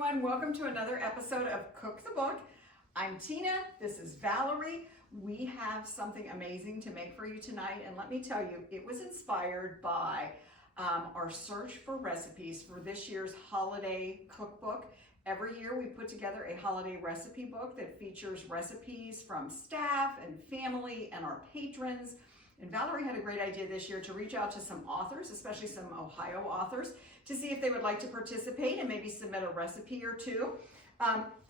everyone. Welcome to another episode of Cook the Book. I'm Tina. This is Valerie. We have something amazing to make for you tonight. And let me tell you, it was inspired by our search for recipes for this year's holiday cookbook. Every year we put together a holiday recipe book that features recipes from staff and family and our patrons. And Valerie had a great idea this year to reach out to some authors, especially some Ohio authors, to see if they would like to participate and maybe submit a recipe or two.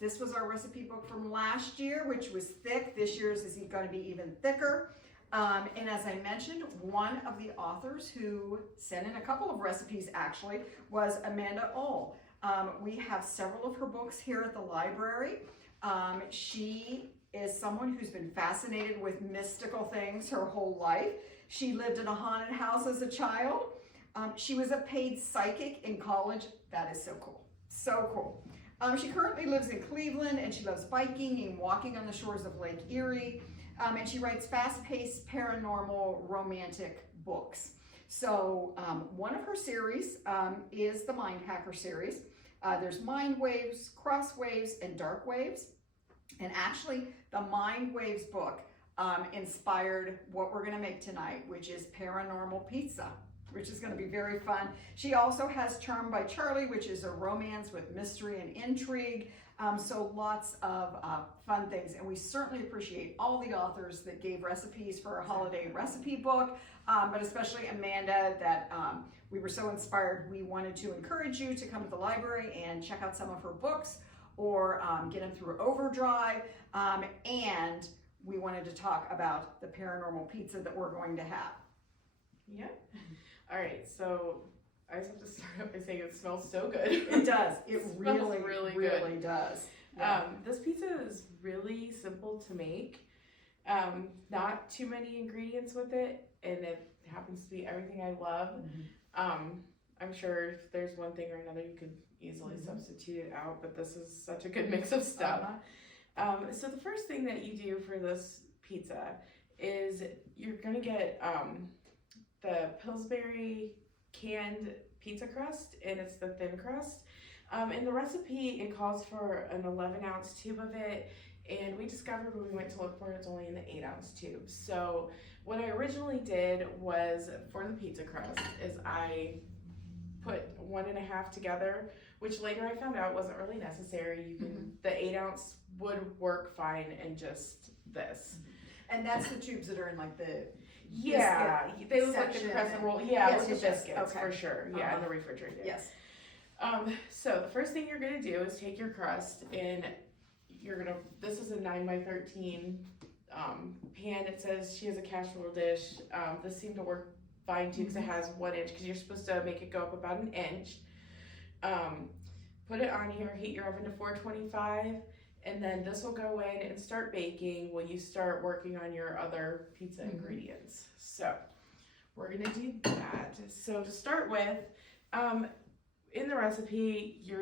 This was our recipe book from last year, which was thick. This year's is going to be even thicker. And as I mentioned, one of the authors who sent in a couple of recipes actually was Amanda Uhl. We have several of her books here at the library. She is someone who's been fascinated with mystical things her whole life. She lived in a haunted house as a child. She was a paid psychic in college. That is so cool. So cool. She currently lives in Cleveland, and she loves biking and walking on the shores of Lake Erie. And she writes fast-paced paranormal romantic books. So one of her series is the Mind Hacker series. There's Mind Waves, Cross Waves, and Dark Waves. And actually, the Mind Waves book inspired what we're going to make tonight, which is Paranormal Pizza, which is going to be very fun. She also has Charmed by Charlie, which is a romance with mystery and intrigue. So lots of fun things. And we certainly appreciate all the authors that gave recipes for our holiday recipe book, but especially Amanda, that we were so inspired. We wanted to encourage you to come to the library and check out some of her books, or get them through Overdrive, and we wanted to talk about the paranormal pizza that we're going to have. Yeah. All right, so I just have to start off by saying it smells so good. It does. It really really does. Yeah. This pizza is really simple to make. Not too many ingredients with it, and it happens to be everything I love. Mm-hmm. I'm sure if there's one thing or another, you could easily substitute it out, but this is such a good mix of stuff. So the first thing that you do for this pizza is you're gonna get the Pillsbury canned pizza crust, and it's the thin crust. In the recipe, it calls for an 11-ounce tube of it, and we discovered when we went to look for it, it's only in the 8-ounce tube. So what I originally did was, for the pizza crust, is I put 1.5 together, which later I found out wasn't really necessary. You can, the 8-ounce would work fine in just this. And that's the tubes that are in like the they look like the crescent roll. Yeah, yes, with the biscuits for sure. Yeah, in the refrigerator. refrigerator. Yes. So the first thing you're gonna do is take your crust, and this is a 9x13 pan. It says she has a casserole dish. This seemed to work fine too, because it has 1 inch, because you're supposed to make it go up about 1 inch. Put it on here, heat your oven to 425, and then this will go in and start baking when you start working on your other pizza ingredients. So we're gonna do that. So to start with, in the recipe, you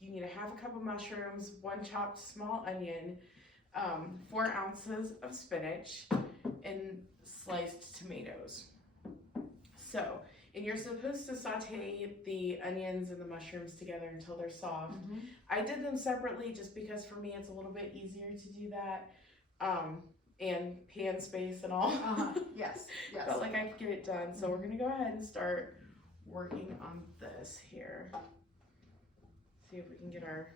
need 1/2 cup of mushrooms, 1 chopped small onion, 4 ounces of spinach, and sliced tomatoes. So, and you're supposed to saute the onions and the mushrooms together until they're soft. I did them separately just because for me it's a little bit easier to do that, and pan space and all. Yes, yes. Felt like I could get it done. So we're gonna go ahead and start working on this here. See if we can get our.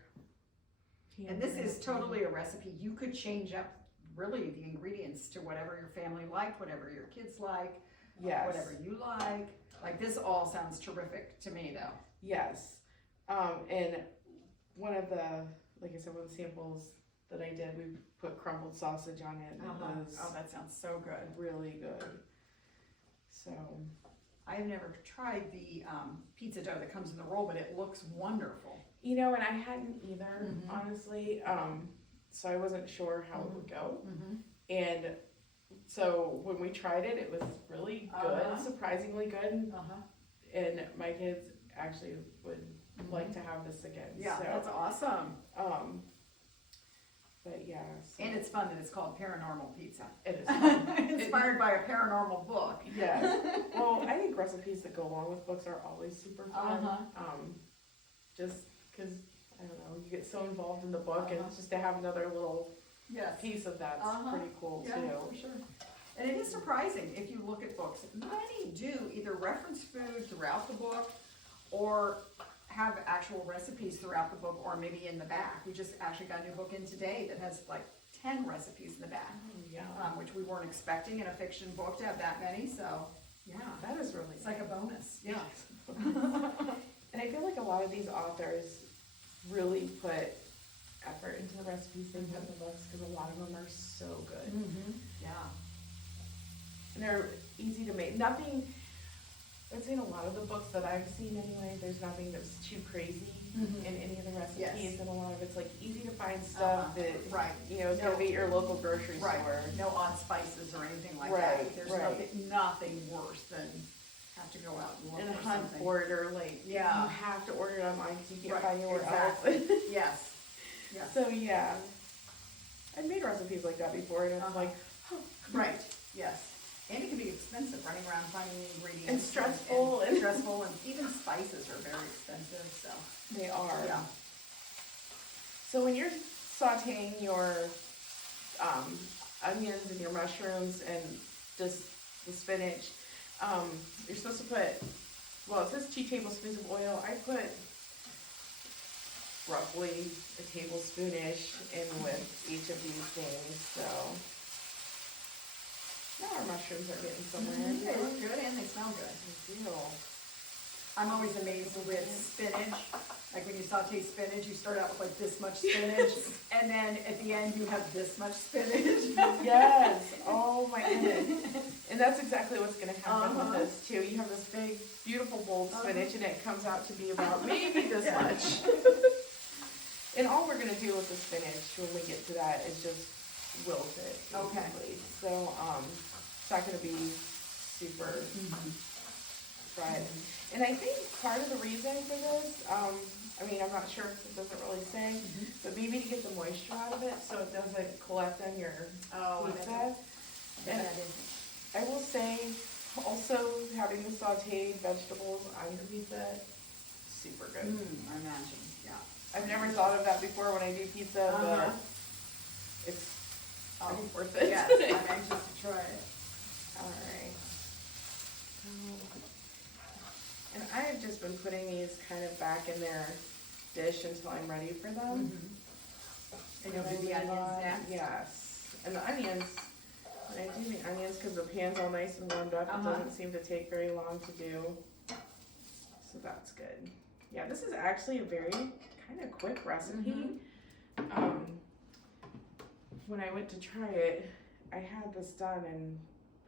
And this is totally a recipe. You could change up really the ingredients to whatever your family liked, whatever your kids like. Yes. Whatever you like. Like, this all sounds terrific to me though. Yes. And one of the, like I said, one of the samples that I did, we put crumbled sausage on it. And it was oh, that sounds so good. really good. So. I've never tried the pizza dough that comes in the roll, but it looks wonderful. You know, and I hadn't either, honestly. So I wasn't sure how it would go. And so when we tried it, it was really good, surprisingly good. And my kids actually would like to have this again. Yeah, so, that's awesome. But yeah. So. And it's fun that it's called Paranormal Pizza. It is fun. Inspired by a paranormal book. Yes. Well, I think recipes that go along with books are always super fun. Just because I don't know, you get so involved in the book Uh-huh. and just to have another little Yes. piece of that's Uh-huh. pretty cool Yeah, too. for sure. And it is surprising if you look at books. Many do either reference food throughout the book or have actual recipes throughout the book, or maybe in the back. We just actually got a new book in today that has like 10 recipes in the back, Yeah, which we weren't expecting in a fiction book to have that many. So yeah, that is really it's like a bonus. Yeah. And I feel like a lot of these authors really put effort into the recipes they put in the books, because a lot of them are so good. Yeah. And they're easy to make. Nothing, I'd say in a lot of the books that I've seen anyway, there's nothing that's too crazy in any of the recipes, Yes. and a lot of it's like easy to find stuff that, Right. you know, is gonna be at your local grocery Right. store. No odd spices or anything like Right, that. There's right. nothing worse than have to go out and look And for hunt something. for it, or like, Yeah. you have to order it online because you can't Right, find anywhere exactly. else. Yes. Yes. So yeah, I've made recipes like that before, and it's Uh-huh. like, oh, Right, yes. And it can be expensive running around finding the ingredients. And stressful, And stressful, and even spices are very expensive, so. they are. Yeah. So when you're sauteing your onions and your mushrooms and just the spinach, you're supposed to put, well, it says 2 tablespoons of oil. I put roughly a tablespoonish in with each of these things, so. Now our mushrooms are getting somewhere. They look good and they smell good. They do. I'm always amazed with spinach. Like when you saute spinach, you start out with like this much spinach, and then at the end you have this much spinach. Yes, oh my goodness. And that's exactly what's gonna happen Uh-huh. with this too. You have this big, beautiful bold Uh-huh. spinach, and it comes out to be about maybe this Yeah. much. And all we're gonna do with the spinach when we get to that is just wilt it, Okay. basically. So, it's not gonna be super fried. And I think part of the reason for this, I mean, I'm not sure if it doesn't really say, but maybe to get the moisture out of it so it doesn't collect on your Oh, pizza. And I will say, also having the sauteed vegetables on your pizza, super good. I imagine, yeah. I've never thought of that before when I do pizza, Uh-huh. but it's Oh, worth it. yes, I'm anxious to try it. Alright. And I have just been putting these kind of back in their dish until I'm ready for them. And you'll do the onions next? Yes. And the onions, when I do the onions, because the pan's all nice and warmed up, it doesn't seem to take very long to do. So that's good. Yeah, this is actually a very kind of quick recipe. When I went to try it, I had this done in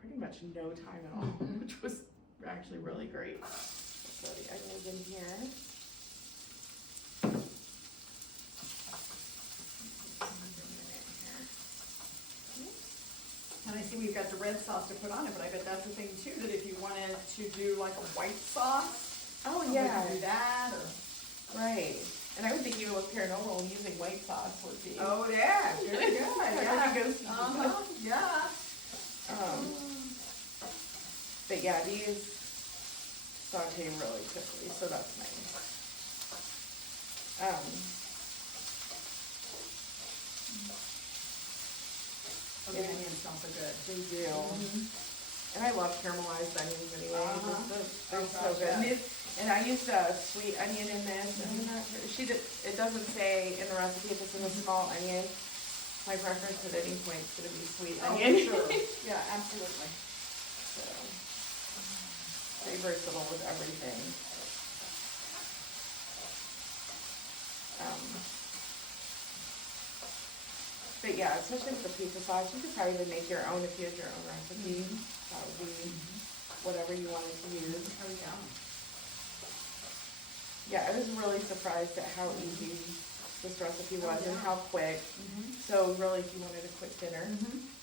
pretty much no time at all, which was actually really great. So the onions in here. And I see we've got the red sauce to put on it, but I bet that's the thing too, that if you wanted to do like a white sauce, Oh we yeah, can do that, or. right. And I would think even with paranormal, using white sauce would be. Oh, yeah, very good, yeah. Pretty good. Yeah. But yeah, these saute really quickly, so that's nice. Oh, the onions smell so good. They do. And I love caramelized onions anyway. They're so gosh, good. yeah. And I used a sweet onion in this. And I'm not sure, it doesn't say in the recipe if it's in a small onion. My preference at any point is going to be sweet Oh, onion. for sure. Yeah, absolutely. So, very versatile with everything. But yeah, especially with the pizza sauce, you could probably even make your own if you had your own recipe. That would be whatever you wanted to use. Oh, yeah. Yeah, I was really surprised at how easy this recipe was and yeah. how quick. So really, if you wanted a quick dinner,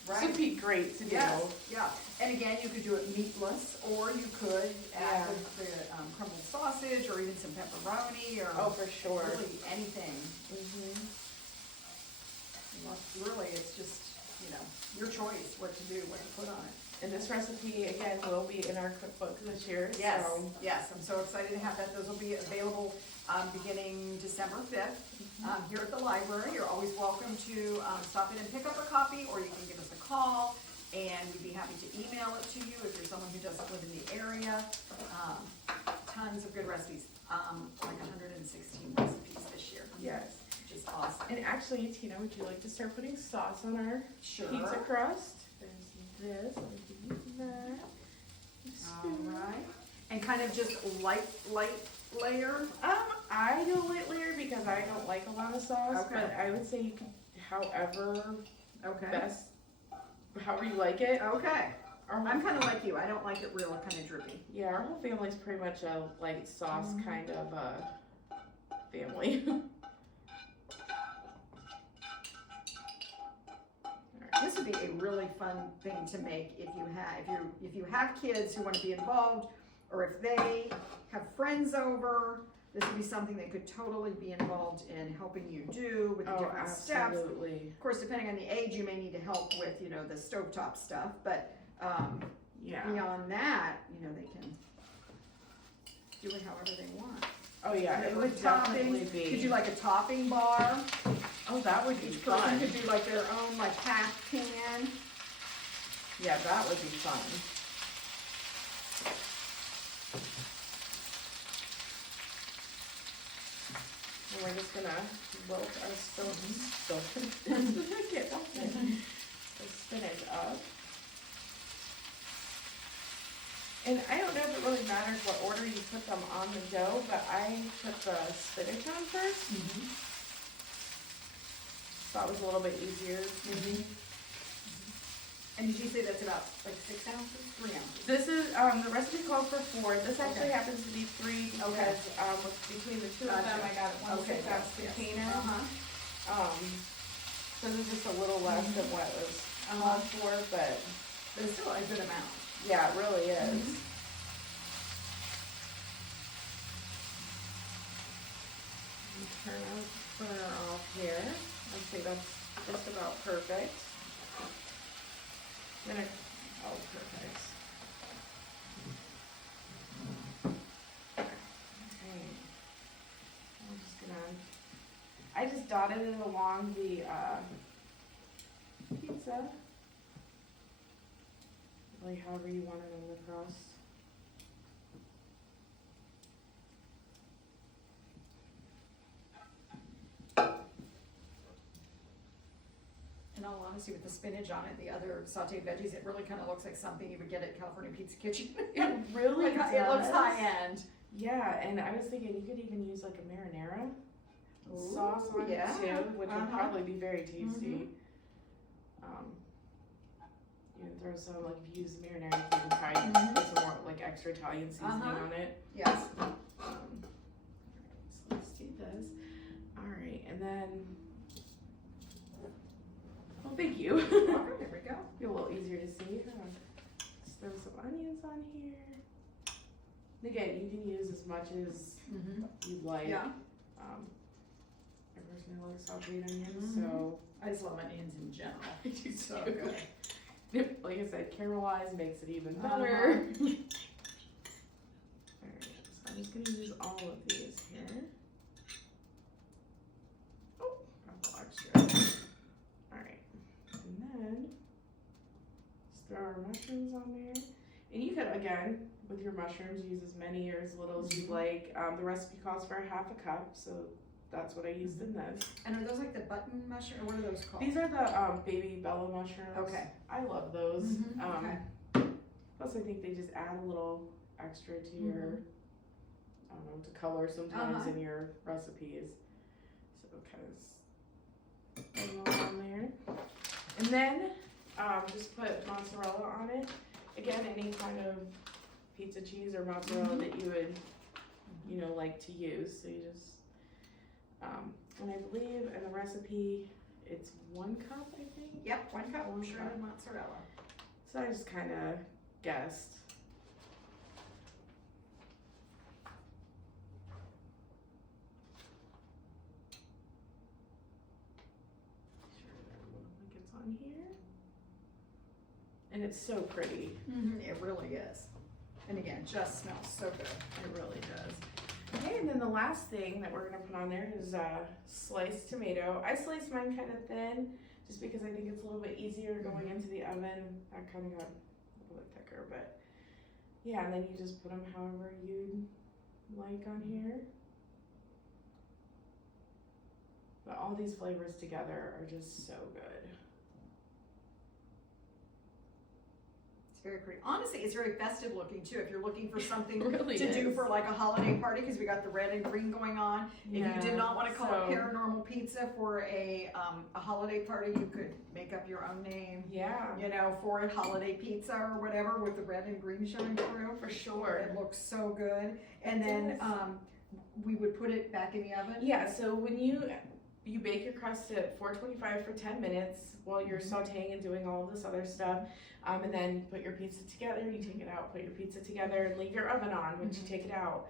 this would be great to do. Yes, yeah. And again, you could do it meatless, or you could add the crumbled sausage, or even some pepperoni, or Oh, for sure. really anything. Really, it's just, you know, your choice what to do, what to put on it. And this recipe, again, will be in our cookbook this year. Yes, So. yes, I'm so excited to have that. Those will be available beginning December 5th here at the library. You're always welcome to stop in and pick up a copy, or you can give us a call, and we'd be happy to email it to you if you're someone who doesn't live in the area. Tons of good recipes, like 116 recipes this year. Yes. Which is awesome. And actually, Tina, would you like to start putting sauce on our Sure. pizza crust? There's this, I'll give you that. All right. And kind of just light layer. I do a light layer because I don't like a lot of sauce, Okay. but I would say you can, however Okay. best, however you like it. Okay. Our whole, I'm kind of like you. I don't like it real kind of drippy. yeah, our whole family's pretty much a light sauce Mhm. kind of family. This would be a really fun thing to make if you have kids who want to be involved, or if they have friends over. This would be something they could totally be involved in helping you do with the different steps. Absolutely. Of course, depending on the age, you may need to help with, the stovetop stuff, but Yeah. beyond that, they can do it however they want. Oh yeah, it would With definitely toppings, be. could do like a topping bar. Oh, that would be Each person fun. could do like their own like half pan. Yeah, that would be fun. And we're just gonna wilt our spinach up. And I don't know if it really matters what order you put them on the dough, but I put the spinach on first. Thought it was a little bit easier. And did you say that's about like 6 ounces, 3 ounces? This is, the recipe calls for 4. This actually Okay. happens to be 3 because, Okay. between the two of them, I got one Okay, 6 ounce yes, yes. container. Uh-huh. So this is just a little less than what it was called for, but But it's still a good amount. yeah, it really is. Turn our burner off here. I'd say that's just about perfect. Perfect. Okay. I'm just gonna, I just dotted it along the pizza. Really however you want it on the crust. In all honesty, with the spinach on it, the other sauteed veggies, it really kind of looks like something you would get at California Pizza Kitchen. It really Like, does. it looks high end. Yeah, and I was thinking you could even use like a marinara sauce on yeah. it too, which would Uh-huh. probably be very tasty. You can throw some, like if you use marinara, you can try put some more like extra Italian seasoning Uh-huh. on it. Yes. So let's do this. Alright, and then, well thank you. Okay, there we go. Be a little easier to see. Just throw some onions on here. And again, you can use as much as you'd like. Yeah. I personally like sauteed onions, so I just love onions in general. I do So too. good. Like I said, caramelized makes it even Uh-huh. better. Alright, so I'm just gonna use all of these here. Oh, a couple extra. Alright, and then just throw our mushrooms on there. And you could, again, with your mushrooms, use as many or as little as you'd like. The recipe calls for 1/2 cup, so that's what I used in this. And are those like the button mushroom, or what are those called? These are the baby bella mushrooms. Okay. I love those. Okay. Plus, I think they just add a little extra to your, I don't know, to color sometimes in your recipes. So kind of put them on there. And then just put mozzarella on it. Again, any kind of pizza cheese or mozzarella that you would, like to use. So you just, and I believe in the recipe, it's 1 cup, I think. Yep, 1 cup 1 shredded cup. mozzarella. So I just kind of guessed. Sure that it looks like it's on here. and it's so pretty. It really is. And again, just smells so good. It really does. Okay, and then the last thing that we're gonna put on there is sliced tomato. I sliced mine kind of thin, just because I think it's a little bit easier going into the oven. That kind of got a little bit thicker, but yeah, and then you just put them however you like on here. But all these flavors together are just so good. It's very pretty. Honestly, it's very festive looking too. If you're looking for something Really to do is. for like a holiday party, because we got the red and green going on. If you did not want to call it Paranormal Pizza for a holiday party, you could make up your own name. Yeah. You know, for a holiday pizza or whatever with the red and green showing through. For sure. It looks so good. And then we would put it back in the oven. Yeah, so when you bake your crust at 425 for 10 minutes while you're sauteing and doing all of this other stuff. And then you put your pizza together, you take it out, put your pizza together, and leave your oven on once you take it out.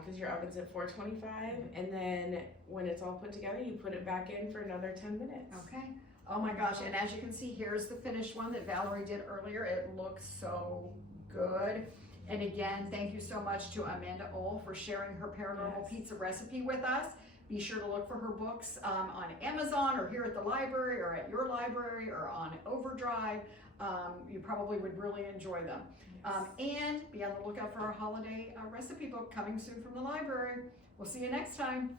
Because your oven's at 425. And then when it's all put together, you put it back in for another 10 minutes. Okay. Oh my gosh, and as you can see, here's the finished one that Valerie did earlier. It looks so good. And again, thank you so much to Amanda Uhl for sharing her Paranormal Pizza recipe with us. Be sure to look for her books on Amazon or here at the library or at your library or on Overdrive. You probably would really enjoy them. And be on the lookout for our holiday recipe book coming soon from the library. We'll see you next time.